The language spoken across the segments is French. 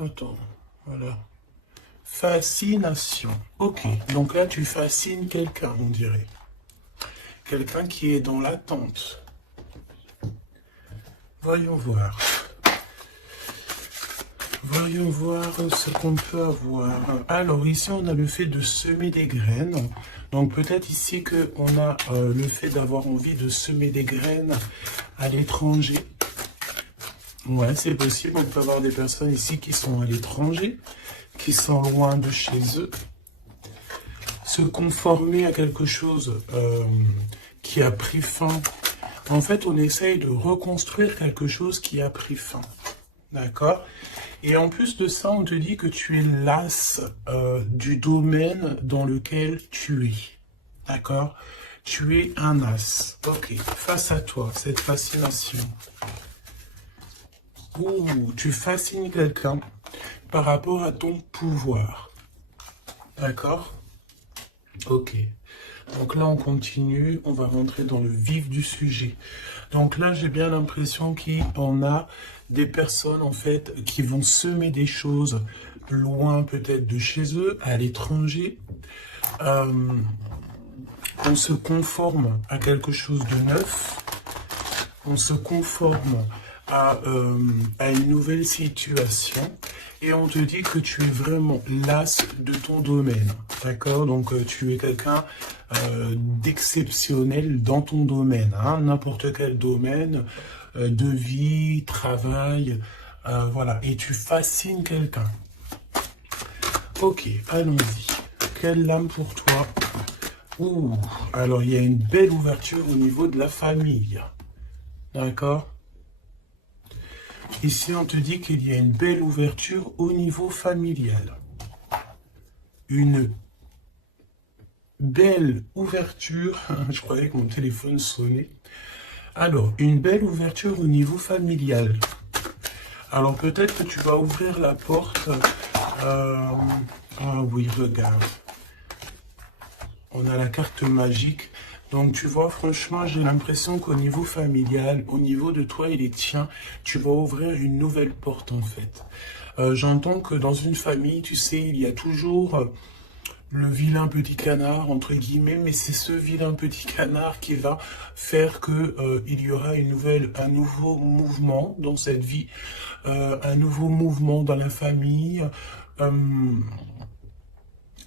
Attends, voilà. Fascination. Ok, donc là tu fascines quelqu'un, on dirait. Quelqu'un qui est dans l'attente. Voyons voir. Voyons voir ce qu'on peut avoir. Alors ici on a le fait de semer des graines. Donc peut-être ici qu'on a le fait d'avoir envie de semer des graines à l'étranger. Ouais, c'est possible. On peut avoir des personnes ici qui sont à l'étranger, qui sont loin de chez eux. Se conformer à quelque chose qui a pris fin. En fait, on essaye de reconstruire quelque chose qui a pris fin. D'accord? Et en plus de ça, on te dit que tu es las du domaine dans lequel tu es. D'accord? Tu es un as. Ok. Face à toi, cette fascination. Ouh, tu fascines quelqu'un par rapport à ton pouvoir. D'accord? Ok. Donc là, on continue. On va rentrer dans le vif du sujet. Donc là, j'ai bien l'impression qu'on a des personnes, en fait, qui vont semer des choses loin, peut-être, de chez eux, à l'étranger. On se conforme à quelque chose de neuf. On se conforme à une nouvelle situation. Et on te dit que tu es vraiment las de ton domaine, d'accord? Donc tu es quelqu'un d'exceptionnel dans ton domaine, hein? N'importe quel domaine de vie, travail, voilà. Et tu fascines quelqu'un. Ok, allons-y. Quelle lame pour toi? Ouh, alors il y a une belle ouverture au niveau de la famille, d'accord? Ici, on te dit qu'il y a une belle ouverture au niveau familial. Une belle ouverture. Je croyais que mon téléphone sonnait. Alors, une belle ouverture au niveau familial. Alors, peut-être que tu vas ouvrir la porte. Ah oui, regarde. On a la carte magique. Donc, tu vois, franchement, j'ai l'impression qu'au niveau familial, au niveau de toi et les tiens, tu vas ouvrir une nouvelle porte, en fait. J'entends que dans une famille, tu sais, il y a toujours le vilain petit canard, entre guillemets, mais c'est ce vilain petit canard qui va faire que il y aura un nouveau mouvement dans cette vie, un nouveau mouvement dans la famille.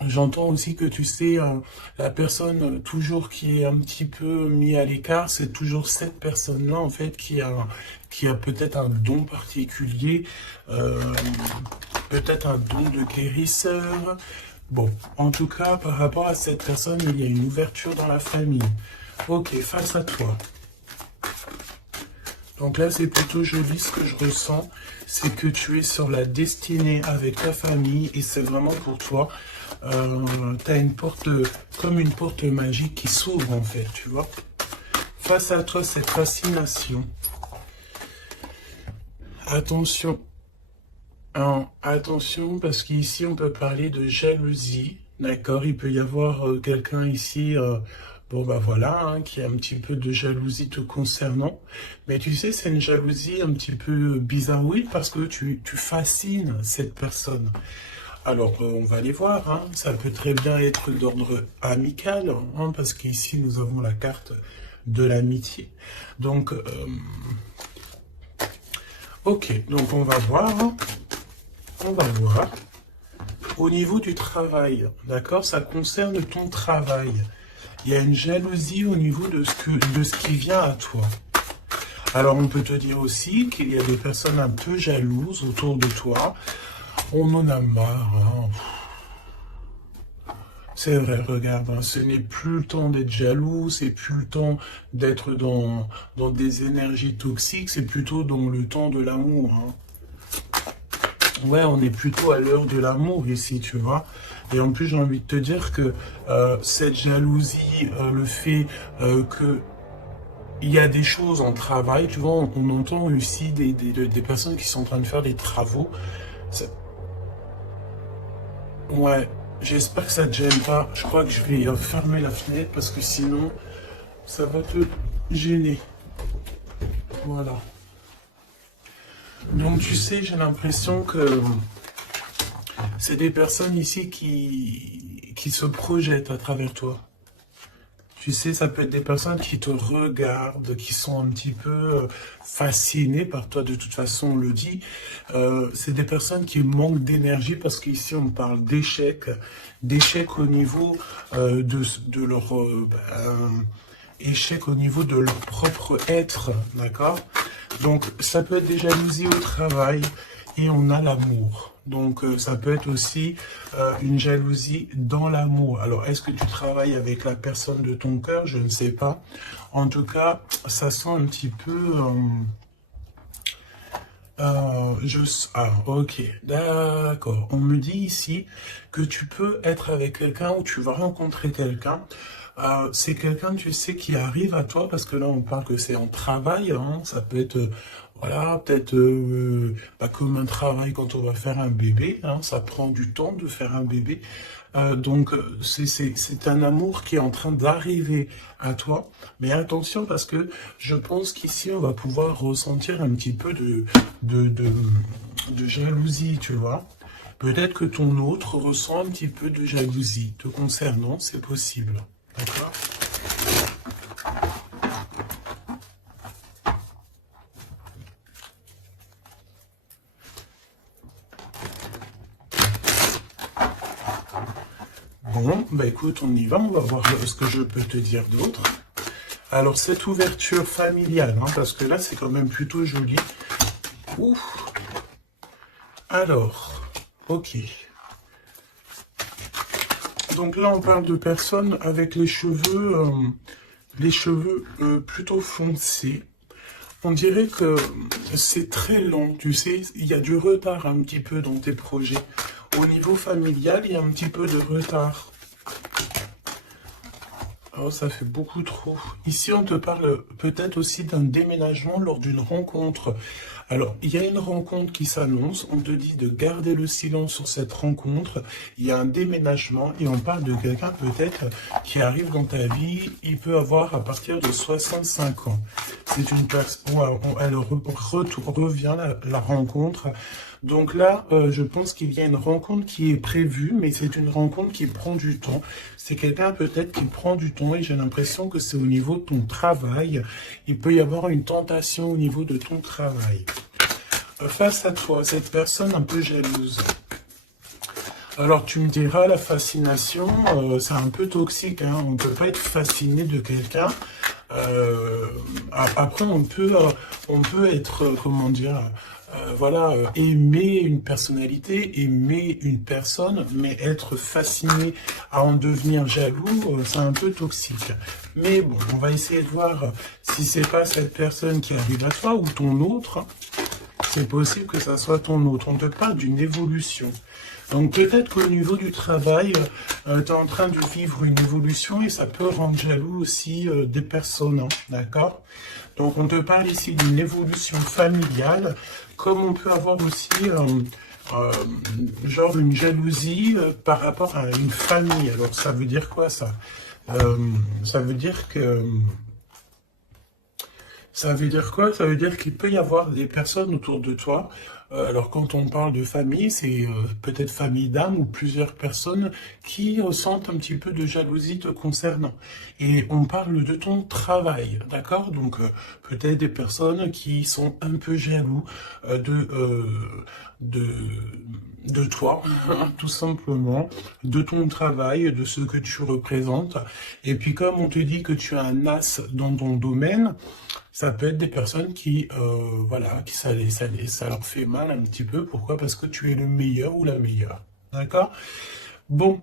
J'entends aussi que tu sais, la personne toujours qui est un petit peu mis à l'écart, c'est toujours cette personne-là en fait qui a peut-être un don particulier, peut-être un don de guérisseur. Bon, en tout cas, par rapport à cette personne, il y a une ouverture dans la famille. Ok, face à toi. Donc là, c'est plutôt joli ce que je ressens, c'est que tu es sur la destinée avec ta famille et c'est vraiment pour toi. Tu as une porte, comme une porte magique qui s'ouvre en fait, tu vois. Face à toi, cette fascination. Attention. Attention, parce qu'ici, on peut parler de jalousie. D'accord, il peut y avoir quelqu'un ici, bon bah voilà, hein, qui a un petit peu de jalousie te concernant. Mais tu sais, c'est une jalousie un petit peu bizarre, oui, parce que tu fascines cette personne. Alors, on va aller voir, hein. Ça peut très bien être d'ordre amical, hein, parce qu'ici, nous avons la carte de l'amitié. Donc, ok, donc on va voir, hein. On va voir. Au niveau du travail, d'accord, ça concerne ton travail. Il y a une jalousie au niveau de ce qui vient à toi. Alors, on peut te dire aussi qu'il y a des personnes un peu jalouses autour de toi. On en a marre, hein. C'est vrai, regarde, hein, ce n'est plus le temps d'être jaloux, c'est plus le temps d'être dans des énergies toxiques, c'est plutôt dans le temps de l'amour, hein. Ouais, on est plutôt à l'heure de l'amour ici, tu vois. Et en plus, j'ai envie de te dire que cette jalousie, le fait que il y a des choses en travail, tu vois, on entend aussi des personnes qui sont en train de faire des travaux. Ouais, j'espère que ça te gêne pas. Je crois que je vais fermer la fenêtre parce que sinon, ça va te gêner. Voilà. Donc tu sais, j'ai l'impression que C'est des personnes ici qui se projettent à travers toi. Tu sais, ça peut être des personnes qui te regardent, qui sont un petit peu fascinées par toi. De toute façon, on le dit. C'est des personnes qui manquent d'énergie parce qu'ici, on parle d'échec au niveau de leur échec au niveau de leur propre être, d'accord? Donc, ça peut être des jalousies au travail et on a l'amour. Donc, ça peut être aussi une jalousie dans l'amour. Alors, est-ce que tu travailles avec la personne de ton cœur? Je ne sais pas. En tout cas, ça sent un petit peu... Ah, ok, d'accord. On me dit ici que tu peux être avec quelqu'un ou tu vas rencontrer quelqu'un. C'est quelqu'un, tu sais, qui arrive à toi, parce que là, on parle que c'est en travail, hein, ça peut être, voilà, peut-être comme un travail quand on va faire un bébé, hein, ça prend du temps de faire un bébé. Donc, c'est un amour qui est en train d'arriver à toi. Mais attention, parce que je pense qu'ici, on va pouvoir ressentir un petit peu de jalousie, tu vois. Peut-être que ton autre ressent un petit peu de jalousie te concernant, c'est possible. D'accord? Bon, bah écoute, on y va, on va voir ce que je peux te dire d'autre. Alors, cette ouverture familiale, hein, parce que là, c'est quand même plutôt joli. Ouf. Alors, ok. Donc là, on parle de personnes avec les cheveux plutôt foncés. On dirait que c'est très long, tu sais, il y a du retard un petit peu dans tes projets. Au niveau familial, il y a un petit peu de retard. Oh, ça fait beaucoup trop. Ici, on te parle peut-être aussi d'un déménagement lors d'une rencontre. Alors, il y a une rencontre qui s'annonce. On te dit de garder le silence sur cette rencontre. Il y a un déménagement et on parle de quelqu'un peut-être qui arrive dans ta vie. Il peut avoir à partir de 65 ans. C'est une personne. Elle revient la rencontre. Donc là, je pense qu'il y a une rencontre qui est prévue, mais c'est une rencontre qui prend du temps. C'est quelqu'un peut-être qui prend du temps et j'ai l'impression que c'est au niveau de ton travail. Il peut y avoir une tentation au niveau de ton travail. Face à toi, cette personne un peu jalouse. Alors tu me diras, la fascination, c'est un peu toxique, hein. On ne peut pas être fasciné de quelqu'un. Après, on peut être, comment dire, voilà, aimer une personnalité, aimer une personne, mais être fasciné à en devenir jaloux, c'est un peu toxique. Mais bon, on va essayer de voir si c'est pas cette personne qui arrive à toi ou ton autre. C'est possible que ça soit ton autre. On te parle d'une évolution. Donc peut-être qu'au niveau du travail, tu es en train de vivre une évolution et ça peut rendre jaloux aussi des personnes, hein, d'accord? Donc on te parle ici d'une évolution familiale, comme on peut avoir aussi genre une jalousie par rapport à une famille. Alors ça veut dire quoi ça? Ça veut dire que... Ça veut dire quoi? Ça veut dire qu'il peut y avoir des personnes autour de toi. Alors quand on parle de famille, c'est peut-être famille d'âme ou plusieurs personnes qui ressentent un petit peu de jalousie te concernant. Et on parle de ton travail, d'accord? Donc peut-être des personnes qui sont un peu jaloux de toi, tout simplement, de ton travail, de ce que tu représentes. Et puis comme on te dit que tu as un as dans ton domaine, ça peut être des personnes qui, voilà, qui ça leur fait mal un petit peu. Pourquoi? Parce que tu es le meilleur ou la meilleure. D'accord? Bon,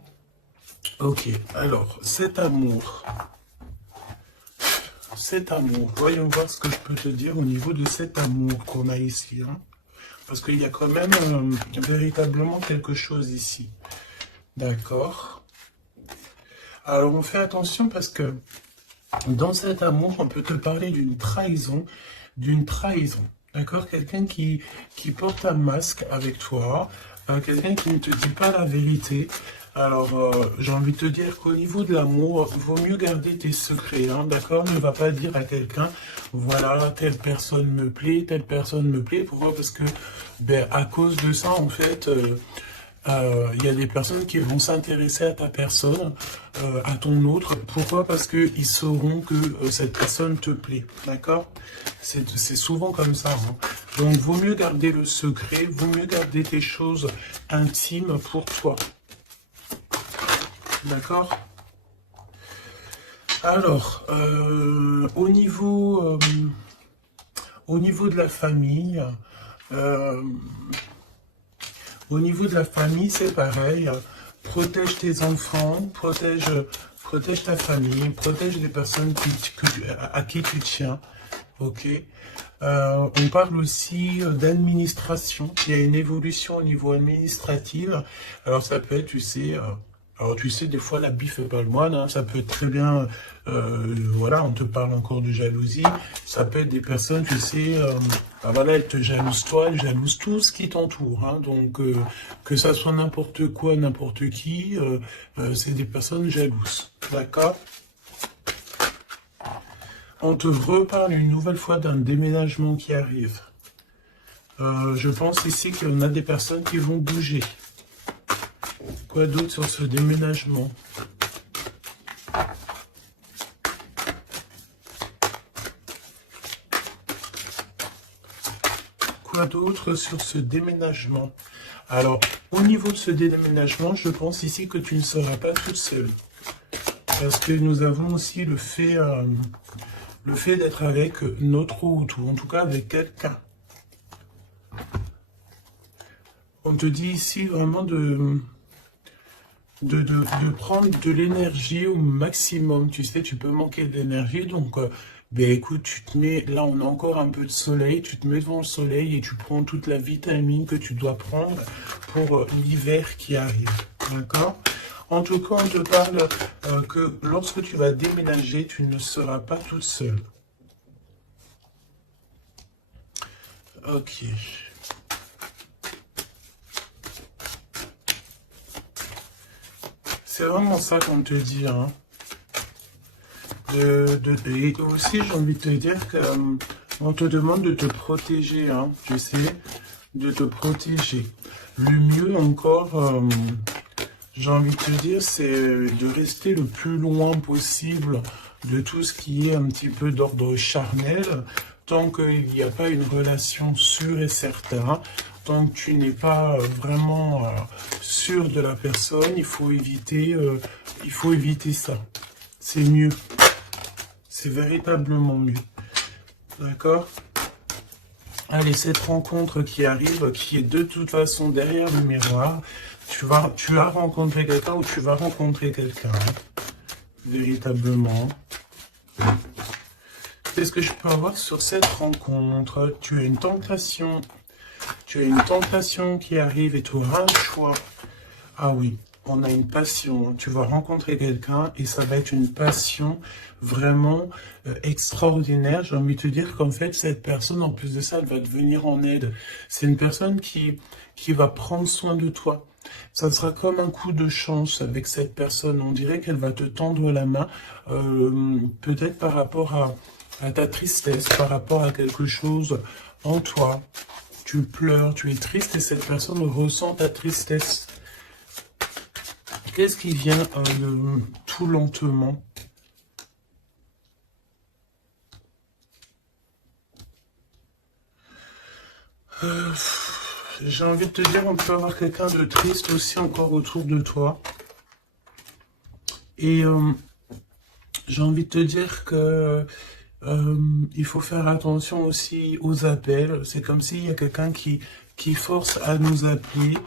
ok. Alors, cet amour, voyons voir ce que je peux te dire au niveau de cet amour qu'on a ici. Hein. Parce qu'il y a quand même véritablement quelque chose ici. D'accord? Alors, on fait attention parce que dans cet amour, on peut te parler d'une trahison, d'accord? Quelqu'un qui porte un masque avec toi, quelqu'un qui ne te dit pas la vérité. Alors, j'ai envie de te dire qu'au niveau de l'amour, il vaut mieux garder tes secrets, hein, d'accord? Ne va pas dire à quelqu'un, voilà, telle personne me plaît, telle personne me plaît. Pourquoi? Parce que, ben, à cause de ça, en fait... Il y a des personnes qui vont s'intéresser à ta personne, à ton autre. Pourquoi? Parce qu'ils sauront que cette personne te plaît. D'accord? C'est souvent comme ça. Hein. Donc, vaut mieux garder le secret, vaut mieux garder tes choses intimes pour toi. D'accord? Alors, au niveau de la famille, c'est pareil. Protège tes enfants, protège ta famille, protège les personnes à qui tu tiens. Ok. On parle aussi d'administration. Il y a une évolution au niveau administratif. Alors ça peut être, tu sais, des fois la bille fait pas le moine. Hein, ça peut être très bien, voilà, on te parle encore de jalousie. Ça peut être des personnes, tu sais, voilà, elles te jalousent toi, elles jalousent tout ce qui t'entoure. Hein, donc que ça soit n'importe quoi, n'importe qui, c'est des personnes jalouses. D'accord? On te reparle une nouvelle fois d'un déménagement qui arrive. Je pense ici qu'il y en a des personnes qui vont bouger. Quoi d'autre sur ce déménagement? Quoi d'autre sur ce déménagement? Alors, au niveau de ce déménagement, je pense ici que tu ne seras pas toute seule. Parce que nous avons aussi le fait d'être avec notre autre, ou en tout cas avec quelqu'un. On te dit ici vraiment de prendre de l'énergie au maximum. Tu sais, tu peux manquer d'énergie, donc ben écoute, tu te mets, là on a encore un peu de soleil, tu te mets devant le soleil et tu prends toute la vitamine que tu dois prendre pour l'hiver qui arrive. D'accord? En tout cas, on te parle que lorsque tu vas déménager, tu ne seras pas toute seule. Ok. C'est vraiment ça qu'on te dit. Hein. Et aussi, j'ai envie de te dire qu'on te demande de te protéger. Hein, tu sais, de te protéger. Le mieux encore... j'ai envie de te dire, c'est de rester le plus loin possible de tout ce qui est un petit peu d'ordre charnel, tant qu'il n'y a pas une relation sûre et certaine, tant que tu n'es pas vraiment sûr de la personne, il faut éviter ça. C'est mieux. C'est véritablement mieux. D'accord ? Allez, cette rencontre qui arrive, qui est de toute façon derrière le miroir, tu as rencontré quelqu'un ou tu vas rencontrer quelqu'un, hein, véritablement. Qu'est-ce que je peux avoir sur cette rencontre? Tu as une tentation. Tu as une tentation qui arrive et tu auras un choix. Ah oui, on a une passion. Tu vas rencontrer quelqu'un et ça va être une passion vraiment extraordinaire. J'ai envie de te dire qu'en fait, cette personne, en plus de ça, elle va te venir en aide. C'est une personne qui va prendre soin de toi. Ça sera comme un coup de chance avec cette personne. On dirait qu'elle va te tendre la main, peut-être par rapport à ta tristesse, par rapport à quelque chose en toi. Tu pleures, tu es triste et cette personne ressent ta tristesse. Qu'est-ce qui vient tout lentement? J'ai envie de te dire, on peut avoir quelqu'un de triste aussi encore autour de toi. Et j'ai envie de te dire que il faut faire attention aussi aux appels. C'est comme s'il y a quelqu'un qui force à nous appeler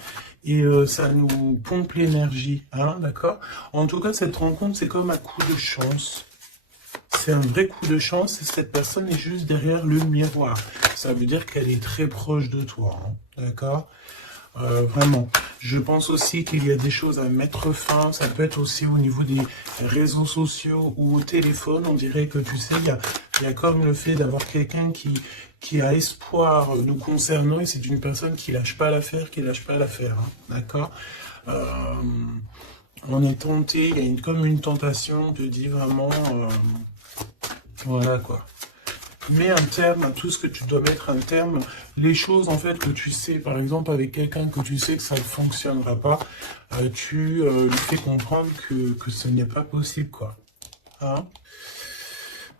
et ça nous pompe l'énergie. Hein, d'accord? En tout cas, cette rencontre, c'est comme un coup de chance. C'est un vrai coup de chance et cette personne est juste derrière le miroir. Ça veut dire qu'elle est très proche de toi. Hein, d'accord? Vraiment. Je pense aussi qu'il y a des choses à mettre fin. Ça peut être aussi au niveau des réseaux sociaux ou au téléphone. On dirait que, tu sais, il y a comme le fait d'avoir quelqu'un qui a espoir nous concernant et c'est une personne qui lâche pas l'affaire, hein, d'accord? On est tenté, il y a comme une tentation, on te dit vraiment, voilà quoi. Mets un terme à tout ce que tu dois mettre un terme. Les choses, en fait, que tu sais, par exemple, avec quelqu'un que tu sais que ça ne fonctionnera pas, tu lui fais comprendre que ce n'est pas possible, quoi. Hein?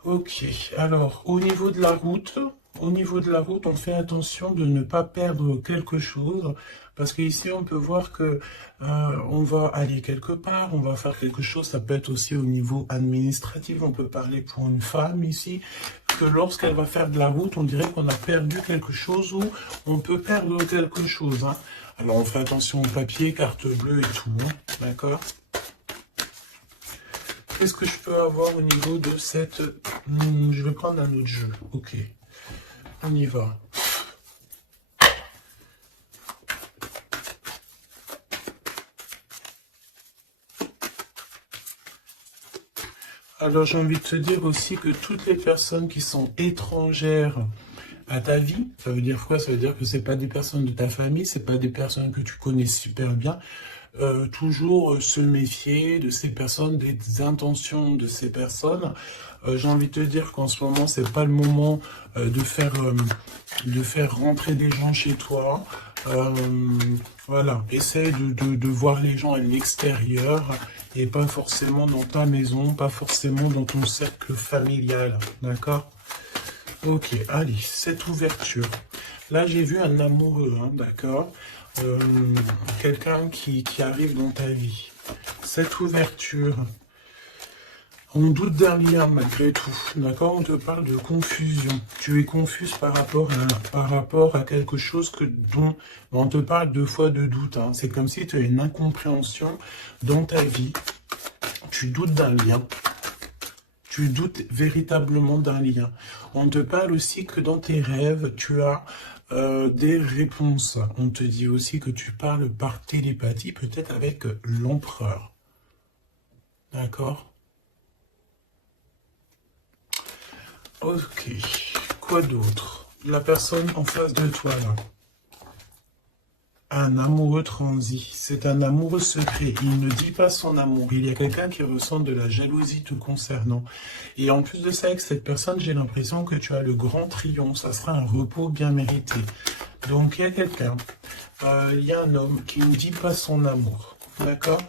Ok, alors, au niveau de la route, on fait attention de ne pas perdre quelque chose, parce qu'ici, on peut voir que on va aller quelque part, on va faire quelque chose, ça peut être aussi au niveau administratif, on peut parler pour une femme ici, que lorsqu'elle va faire de la route, on dirait qu'on a perdu quelque chose ou on peut perdre quelque chose. Hein. Alors, on fait attention au papier, carte bleue et tout, hein, d'accord? Qu'est-ce que je peux avoir au niveau de cette... je vais prendre un autre jeu. Ok. On y va. Alors, j'ai envie de te dire aussi que toutes les personnes qui sont étrangères à ta vie, ça veut dire quoi? Ça veut dire que c'est pas des personnes de ta famille, c'est pas des personnes que tu connais super bien. Toujours se méfier de ces personnes, des intentions de ces personnes. J'ai envie de te dire qu'en ce moment, c'est pas le moment de faire rentrer des gens chez toi. Voilà, essaie de voir les gens à l'extérieur et pas forcément dans ta maison, pas forcément dans ton cercle familial, d'accord? Ok, allez, cette ouverture. Là, j'ai vu un amoureux, hein, d'accord? Euh, Quelqu'un qui arrive dans ta vie. Cette ouverture, on doute d'un lien malgré tout, d'accord? On te parle de confusion. Tu es confuse par rapport à quelque chose dont on te parle deux fois de doute. Hein. C'est comme si tu as une incompréhension dans ta vie. Tu doutes d'un lien. Tu doutes véritablement d'un lien. On te parle aussi que dans tes rêves, tu as des réponses. On te dit aussi que tu parles par télépathie, peut-être avec l'empereur. D'accord? Ok. Quoi d'autre? La personne en face de toi, là. Un amoureux transi, c'est un amoureux secret. Il ne dit pas son amour. Il y a quelqu'un qui ressent de la jalousie te concernant. Et en plus de ça, avec cette personne, j'ai l'impression que tu as le grand triomphe. Ça sera un repos bien mérité. Donc, il y a quelqu'un, il y a un homme qui ne dit pas son amour. D'accord?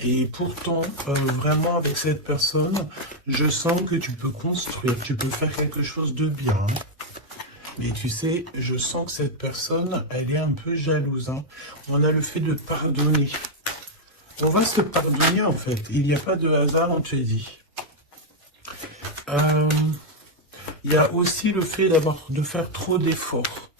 Et pourtant, vraiment, avec cette personne, je sens que tu peux construire, tu peux faire quelque chose de bien. Hein. Mais tu sais, je sens que cette personne, elle est un peu jalouse. Hein. On a le fait de pardonner. On va se pardonner, en fait. Il n'y a pas de hasard, on te dit. Il y a aussi le fait de faire trop d'efforts.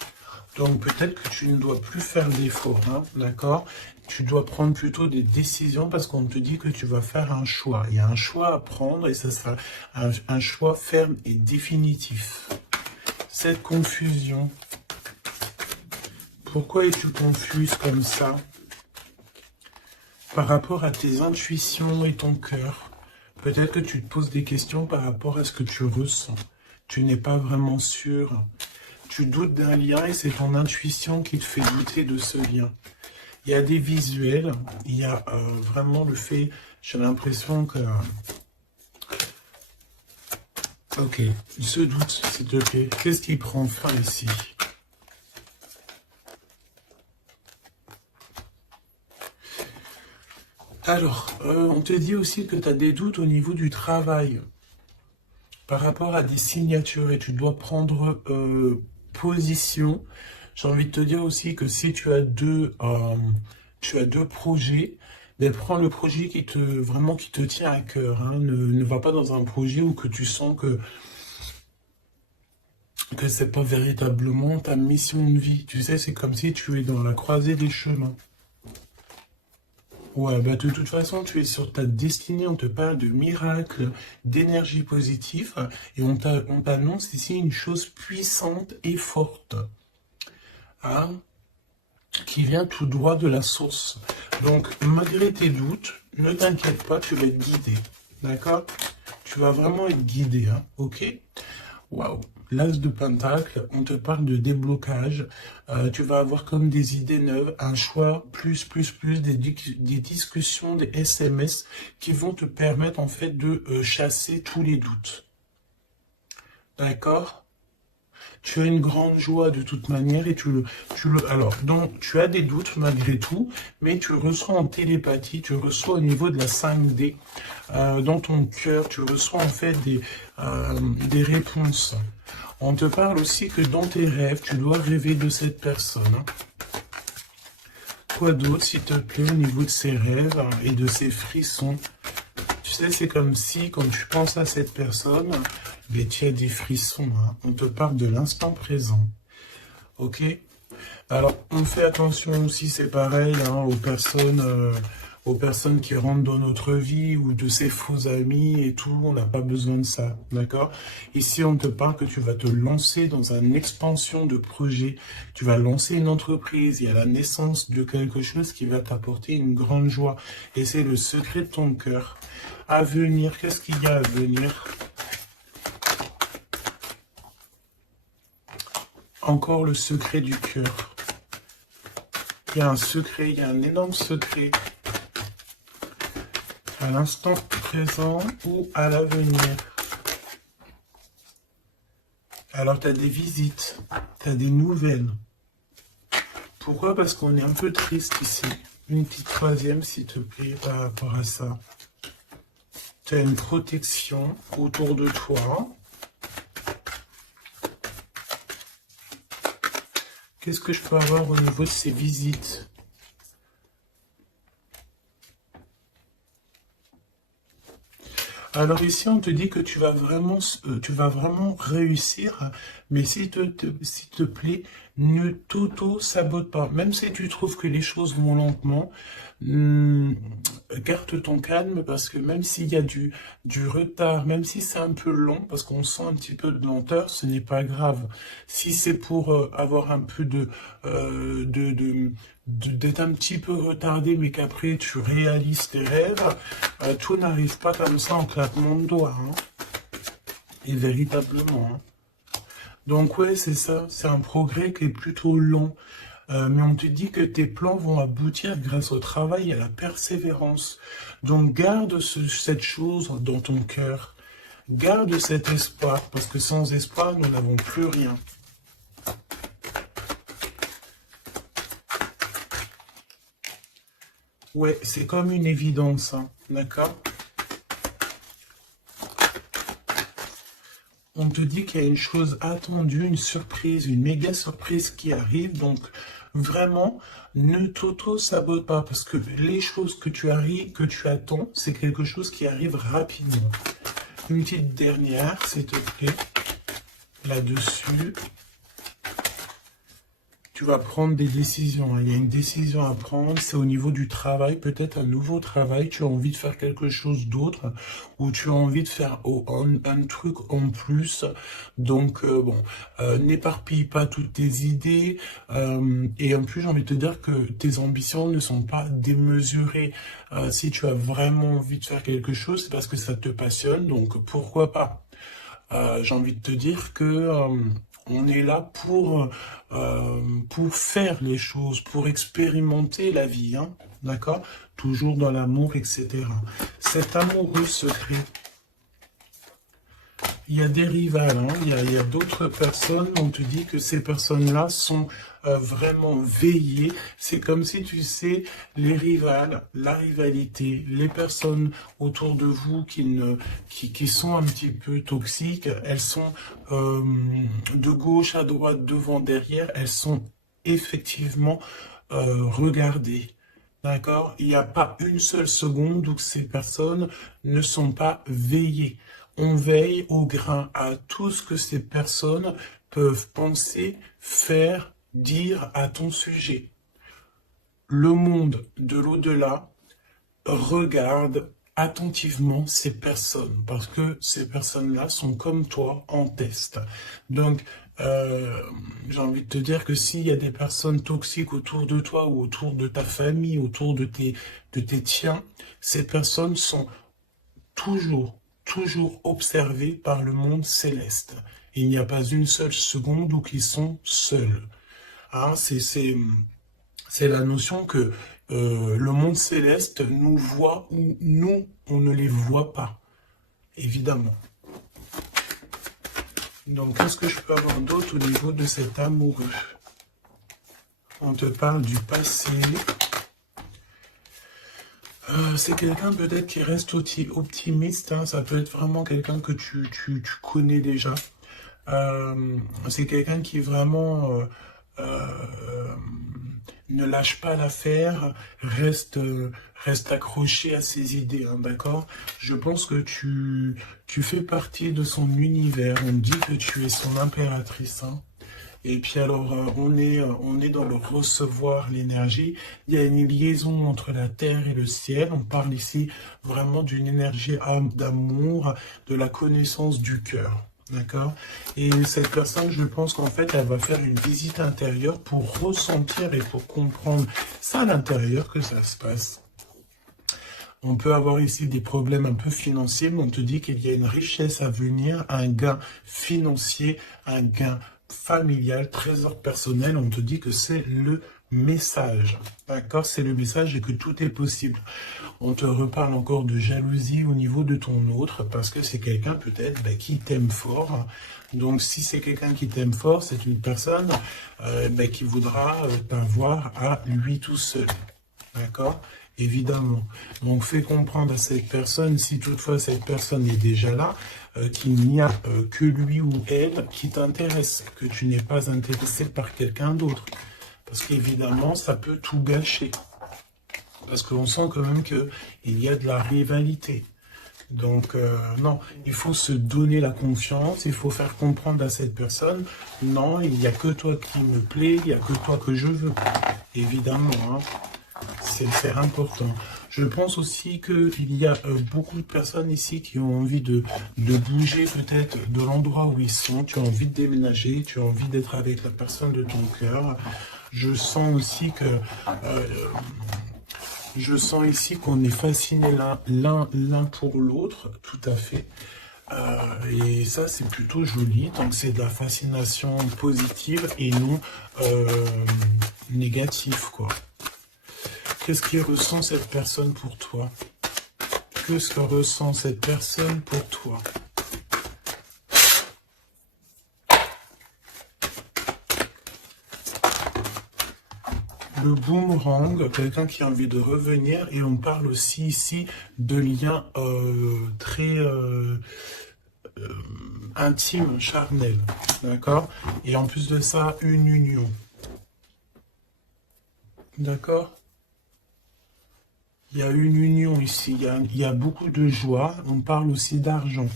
Donc peut-être que tu ne dois plus faire d'efforts, hein, d'accord? Tu dois prendre plutôt des décisions parce qu'on te dit que tu vas faire un choix. Il y a un choix à prendre et ce sera un choix ferme et définitif. Cette confusion, pourquoi es-tu confuse comme ça? Par rapport à tes intuitions et ton cœur, peut-être que tu te poses des questions par rapport à ce que tu ressens. Tu n'es pas vraiment sûr. Tu doutes d'un lien et c'est ton intuition qui te fait douter de ce lien. Il y a des visuels, il y a vraiment le fait, j'ai l'impression que... Ok, il se doute, s'il te plaît. Qu'est-ce qui prend fin ici? Alors, on te dit aussi que tu as des doutes au niveau du travail par rapport à des signatures et tu dois prendre position. J'ai envie de te dire aussi que si tu as deux projets, ben prends le projet qui te tient à cœur. Hein. Ne va pas dans un projet où que tu sens que c'est pas véritablement ta mission de vie. Tu sais, c'est comme si tu es dans la croisée des chemins. Ouais, bah de toute façon, tu es sur ta destinée, on te parle de miracles, d'énergie positive, et on t'annonce ici une chose puissante et forte, hein, qui vient tout droit de la source. Donc, malgré tes doutes, ne t'inquiète pas, tu vas être guidé, d'accord? Tu vas vraiment être guidé, hein, ok? Waouh! L'As de Pentacle, on te parle de déblocage. Tu vas avoir comme des idées neuves, un choix, des discussions, des SMS qui vont te permettre en fait de chasser tous les doutes. D'accord? Tu as une grande joie de toute manière et alors, donc, tu as des doutes malgré tout, mais tu ressens en télépathie, tu reçois au niveau de la 5D, dans ton cœur, tu reçois en fait des réponses. On te parle aussi que dans tes rêves, tu dois rêver de cette personne. Hein. Quoi d'autre, s'il te plaît, au niveau de ces rêves et de ces frissons? Tu sais, c'est comme si, quand tu penses à cette personne, ben, tu as des frissons. Hein. On te parle de l'instant présent. Ok? Alors, on fait attention aussi, c'est pareil, hein, aux personnes qui rentrent dans notre vie ou de ces faux amis et tout. On n'a pas besoin de ça, d'accord? Ici, on te parle que tu vas te lancer dans une expansion de projet. Tu vas lancer une entreprise. Il y a la naissance de quelque chose qui va t'apporter une grande joie. Et c'est le secret de ton cœur. À venir, qu'est-ce qu'il y a à venir? Encore le secret du cœur. Il y a un secret, il y a un énorme secret. À l'instant présent ou à l'avenir. Alors, tu as des visites, tu as des nouvelles. Pourquoi? Parce qu'on est un peu triste ici. Une petite troisième, s'il te plaît, par rapport à ça. Tu as une protection autour de toi. Qu'est-ce que je peux avoir au niveau de ces visites? Alors ici, on te dit que tu vas vraiment réussir, mais s'il te plaît, ne t'auto-sabote pas. Même si tu trouves que les choses vont lentement, garde ton calme parce que même s'il y a du retard, même si c'est un peu long, parce qu'on sent un petit peu de lenteur, ce n'est pas grave. Si c'est pour avoir un peu d'être un petit peu retardé, mais qu'après tu réalises tes rêves, tout n'arrive pas comme ça en claquement de doigts. Hein. Et véritablement. Hein. Donc ouais, c'est ça, c'est un progrès qui est plutôt lent. Mais on te dit que tes plans vont aboutir grâce au travail et à la persévérance. Donc garde cette chose dans ton cœur. Garde cet espoir, parce que sans espoir, nous n'avons plus rien. Ouais, c'est comme une évidence, hein, d'accord? On te dit qu'il y a une chose attendue, une surprise, une méga surprise qui arrive, donc vraiment, ne t'auto-sabote pas, parce que les choses que tu attends, c'est quelque chose qui arrive rapidement. Une petite dernière, s'il te plaît, là-dessus. Tu vas prendre des décisions. Il y a une décision à prendre, c'est au niveau du travail, peut-être un nouveau travail. Tu as envie de faire quelque chose d'autre ou tu as envie de faire un truc en plus. Donc, n'éparpille pas toutes tes idées. Et en plus, j'ai envie de te dire que tes ambitions ne sont pas démesurées. Si tu as vraiment envie de faire quelque chose, c'est parce que ça te passionne. Donc, pourquoi pas? J'ai envie de te dire que on est là pour faire les choses, pour expérimenter la vie, hein, d'accord? Toujours dans l'amour, etc. Cet amoureux secret. Il y a des rivales, hein, il y a d'autres personnes, on te dit que ces personnes-là sont vraiment veillées. C'est comme si, tu sais, les rivales, la rivalité, les personnes autour de vous qui sont un petit peu toxiques, elles sont de gauche à droite, devant, derrière, elles sont effectivement regardées. D'accord? Il n'y a pas une seule seconde où ces personnes ne sont pas veillées. On veille au grain à tout ce que ces personnes peuvent penser, faire, dire à ton sujet. Le monde de l'au-delà regarde attentivement ces personnes parce que ces personnes-là sont comme toi en test. Donc, j'ai envie de te dire que s'il y a des personnes toxiques autour de toi ou autour de ta famille, autour de tes tiens, ces personnes sont toujours observés par le monde céleste. Il n'y a pas une seule seconde où ils sont seuls. Hein, c'est la notion que le monde céleste nous voit ou nous, on ne les voit pas. Évidemment. Donc, qu'est-ce que je peux avoir d'autre au niveau de cet amoureux? On te parle du passé. C'est quelqu'un peut-être qui reste optimiste, hein. Ça peut être vraiment quelqu'un que tu connais déjà. C'est quelqu'un qui vraiment ne lâche pas l'affaire, reste accroché à ses idées, hein, d'accord? Je pense que tu fais partie de son univers. On dit que tu es son impératrice, hein. Et puis alors, on est dans le recevoir l'énergie. Il y a une liaison entre la terre et le ciel. On parle ici vraiment d'une énergie d'amour, de la connaissance du cœur. D'accord? Et cette personne, je pense qu'en fait, elle va faire une visite intérieure pour ressentir et pour comprendre ça à l'intérieur que ça se passe. On peut avoir ici des problèmes un peu financiers, mais on te dit qu'il y a une richesse à venir, un gain financier, un gain familial, trésor personnel. On te dit que c'est le message. D'accord? C'est le message et que tout est possible. On te reparle encore de jalousie au niveau de ton autre, parce que c'est quelqu'un peut-être qui t'aime fort. Donc si c'est quelqu'un qui t'aime fort, c'est une personne qui voudra t'avoir à lui tout seul. D'accord? Évidemment. Donc fais comprendre à cette personne, si toutefois cette personne est déjà là, qu'il n'y a que lui ou elle qui t'intéresse, que tu n'es pas intéressé par quelqu'un d'autre. Parce qu'évidemment, ça peut tout gâcher. Parce qu'on sent quand même qu'il y a de la rivalité. Donc, non, il faut se donner la confiance, il faut faire comprendre à cette personne, non, il n'y a que toi qui me plaît, il n'y a que toi que je veux. Évidemment, hein, c'est important. Je pense aussi qu'il y a beaucoup de personnes ici qui ont envie de bouger peut-être de l'endroit où ils sont. Tu as envie de déménager, tu as envie d'être avec la personne de ton cœur. Je sens aussi que... je sens ici qu'on est fascinés l'un pour l'autre, tout à fait. Et ça, c'est plutôt joli. Donc, c'est de la fascination positive et non négative, quoi. Qu'est-ce que ressent cette personne pour toi? Qu'est-ce que ressent cette personne pour toi? Le boomerang, quelqu'un qui a envie de revenir, et on parle aussi ici de liens très intimes, charnels, d'accord? Et en plus de ça, une union, d'accord? Il y a une union ici, il y a beaucoup de joie, on parle aussi d'argent.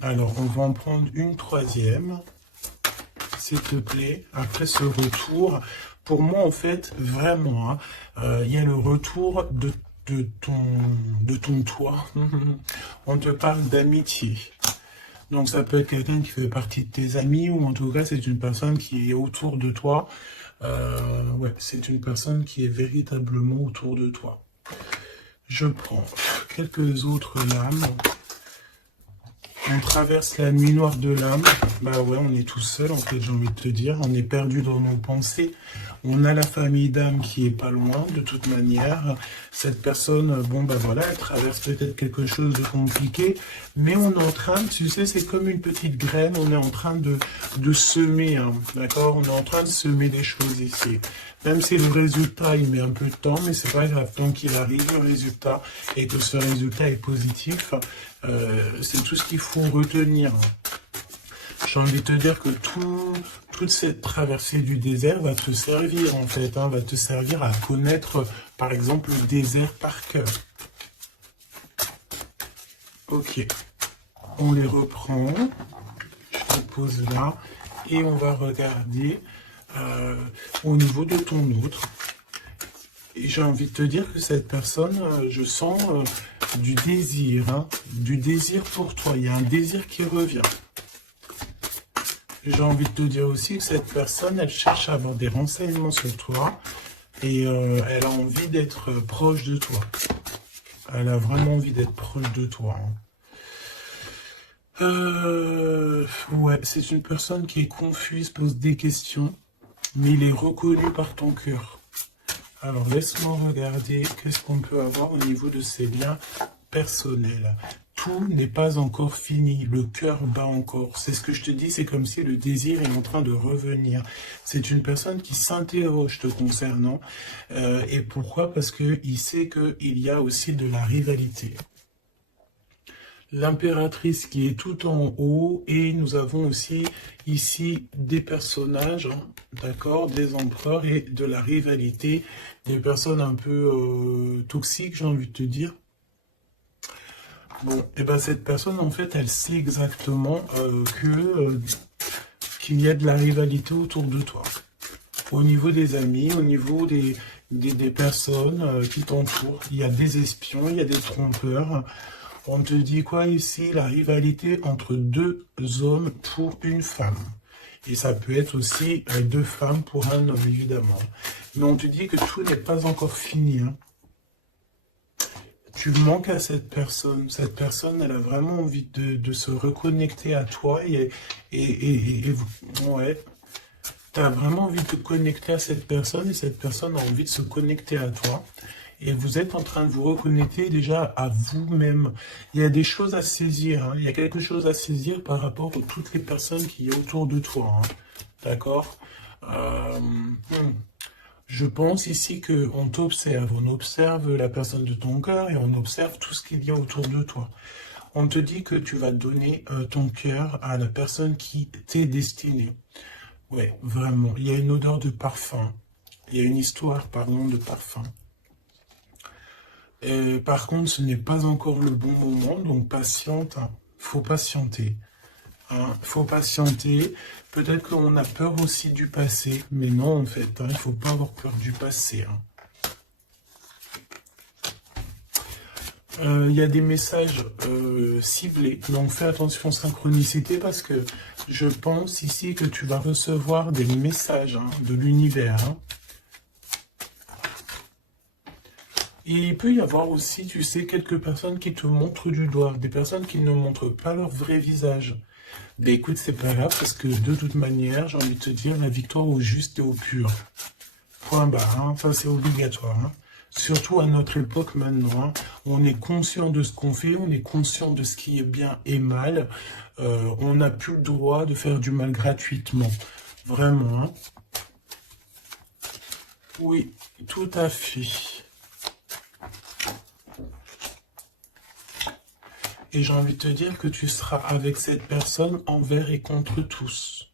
Alors, on va en prendre une troisième, s'il te plaît, après ce retour. Pour moi, en fait, vraiment, hein, il y a le retour de ton toi. On te parle d'amitié. Donc, ça peut être quelqu'un qui fait partie de tes amis, ou en tout cas, c'est une personne qui est autour de toi. Ouais, c'est une personne qui est véritablement autour de toi. Je prends quelques autres lames. On traverse la nuit noire de l'âme. Bah ouais, on est tout seul, en fait, j'ai envie de te dire. On est perdu dans nos pensées. On a la famille d'âme qui est pas loin, de toute manière. Cette personne, bon, bah voilà, elle traverse peut-être quelque chose de compliqué. Mais on est en train, tu sais, c'est comme une petite graine. On est en train de semer, hein, d'accord? On est en train de semer des choses ici. Même si le résultat, il met un peu de temps, mais c'est pas grave. Tant qu'il arrive, le résultat, et que ce résultat est positif, c'est tout ce qu'il faut retenir. J'ai envie de te dire que toute cette traversée du désert va te servir, en fait, hein, va te servir à connaître, par exemple, le désert par cœur. Ok. On les reprend. Je te pose là. Et on va regarder au niveau de ton autre. Et j'ai envie de te dire que cette personne, je sens du désir, hein, du désir pour toi. Il y a un désir qui revient. J'ai envie de te dire aussi que cette personne, elle cherche à avoir des renseignements sur toi et elle a envie d'être proche de toi. Elle a vraiment envie d'être proche de toi. Ouais, c'est une personne qui est confuse, pose des questions, mais il est reconnu par ton cœur. Alors, laisse-moi regarder qu'est-ce qu'on peut avoir au niveau de ces liens personnels. tout n'est pas encore fini, le cœur bat encore. C'est ce que je te dis, c'est comme si le désir est en train de revenir. C'est une personne qui s'interroge te concernant. Et pourquoi? Parce qu'il sait qu'il y a aussi de la rivalité. L'impératrice qui est tout en haut, et nous avons aussi ici des personnages, hein, d'accord, des empereurs et de la rivalité, des personnes un peu toxiques, j'ai envie de te dire. Bon, et ben cette personne, en fait, elle sait exactement qu'il y a de la rivalité autour de toi. Au niveau des amis, au niveau des personnes qui t'entourent, il y a des espions, il y a des trompeurs. On te dit quoi ici? La rivalité entre deux hommes pour une femme. Et ça peut être aussi deux femmes pour un homme, évidemment. Mais on te dit que tout n'est pas encore fini. Hein. Tu manques à cette personne. Cette personne, elle a vraiment envie de se reconnecter à toi. Ouais. Tu as vraiment envie de te connecter à cette personne et cette personne a envie de se connecter à toi. Et vous êtes en train de vous reconnecter déjà à vous-même. Il y a des choses à saisir. Hein. Il y a quelque chose à saisir par rapport à toutes les personnes qui sont autour de toi. Hein. D'accord? Je pense ici qu'on t'observe. On observe la personne de ton cœur et on observe tout ce qu'il y a autour de toi. On te dit que tu vas donner ton cœur à la personne qui t'est destinée. Ouais, vraiment. Il y a une odeur de parfum. Il y a une histoire, pardon, de parfum. Par contre, ce n'est pas encore le bon moment, donc patiente, hein. Faut patienter. Hein. Faut patienter. Peut-être qu'on a peur aussi du passé, mais non, en fait, hein, il ne faut pas avoir peur du passé. Hein. Y a des messages ciblés, donc fais attention synchronicité parce que je pense ici que tu vas recevoir des messages hein, de l'univers. Hein. Et il peut y avoir aussi, tu sais, quelques personnes qui te montrent du doigt, des personnes qui ne montrent pas leur vrai visage. Ben écoute, c'est pas grave, parce que de toute manière, j'ai envie de te dire, la victoire au juste et au pur. Point barre, hein, ça c'est obligatoire. Hein. Surtout à notre époque maintenant, hein, on est conscient de ce qu'on fait, on est conscient de ce qui est bien et mal. On n'a plus le droit de faire du mal gratuitement. Vraiment. Hein. Oui, tout à fait. Et j'ai envie de te dire que tu seras avec cette personne envers et contre tous.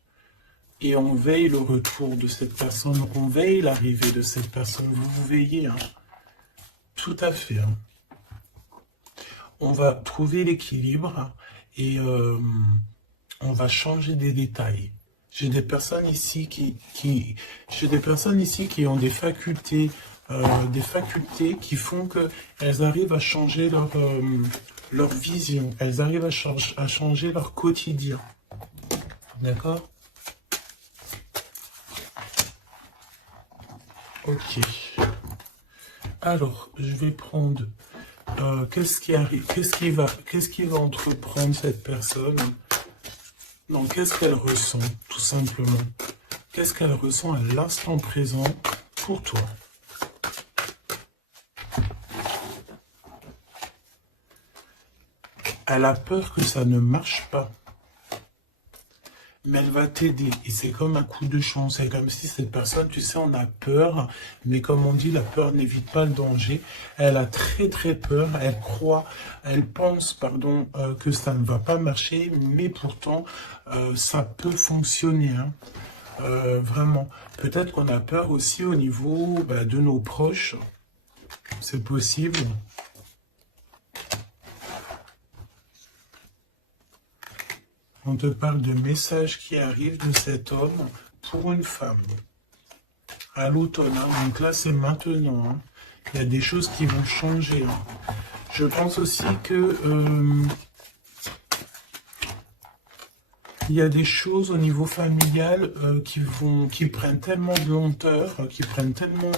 Et on veille le retour de cette personne, on veille l'arrivée de cette personne. Vous veillez, hein. Tout à fait. Hein. On va trouver l'équilibre et on va changer des détails. J'ai des personnes ici qui ont des facultés qui font qu'elles arrivent à changer leur vision, elles arrivent à changer leur quotidien. D'accord? Ok. Alors, je vais prendre... qu'est-ce qui arrive? Qu'est-ce qui va entreprendre cette personne? Non, qu'est-ce qu'elle ressent, tout simplement? Qu'est-ce qu'elle ressent à l'instant présent pour toi? Elle a peur que ça ne marche pas. Mais elle va t'aider. Et c'est comme un coup de chance. C'est comme si cette personne, tu sais, on a peur. Mais comme on dit, la peur n'évite pas le danger. Elle a très très peur. Elle pense, pardon, que ça ne va pas marcher. Mais pourtant, ça peut fonctionner. Hein. Vraiment. Peut-être qu'on a peur aussi au niveau de nos proches. C'est possible. On te parle de messages qui arrivent de cet homme pour une femme. À l'automne, hein. Donc là c'est maintenant. Hein. Il y a des choses qui vont changer. Hein. Je pense aussi que il y a des choses au niveau familial qui prennent tellement de lenteur, qui prennent tellement...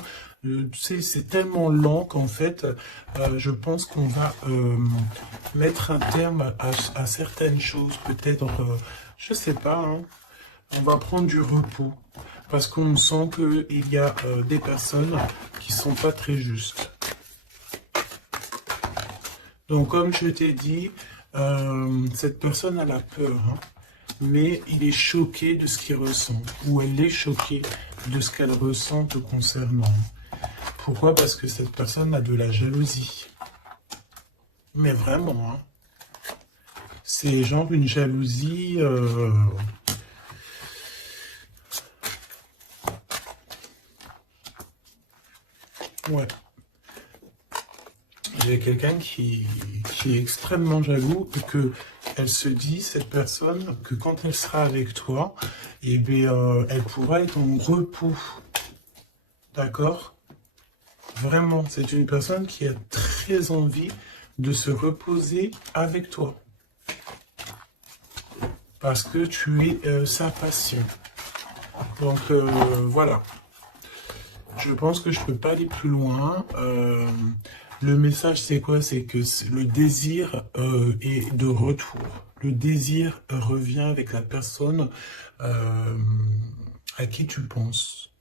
tu sais, c'est tellement lent qu'en fait, je pense qu'on va mettre un terme à certaines choses. Peut-être, je sais pas, hein, on va prendre du repos. Parce qu'on sent qu'il y a des personnes qui sont pas très justes. Donc, comme je t'ai dit, Cette personne a la peur, hein, mais il est choqué de ce qu'il ressent, ou elle est choquée de ce qu'elle ressent te concernant. Pourquoi? Parce que cette personne a de la jalousie. Mais vraiment, hein. C'est genre une jalousie... Ouais. Il y a quelqu'un qui est extrêmement jaloux et que elle se dit, cette personne, que quand elle sera avec toi, eh bien, elle pourra être en repos. D'accord? Vraiment, c'est une personne qui a très envie de se reposer avec toi. Parce que tu es sa passion. Donc, voilà. Je pense que je peux pas aller plus loin. Le message, c'est quoi? C'est que le désir est de retour. Le désir revient avec la personne à qui tu penses.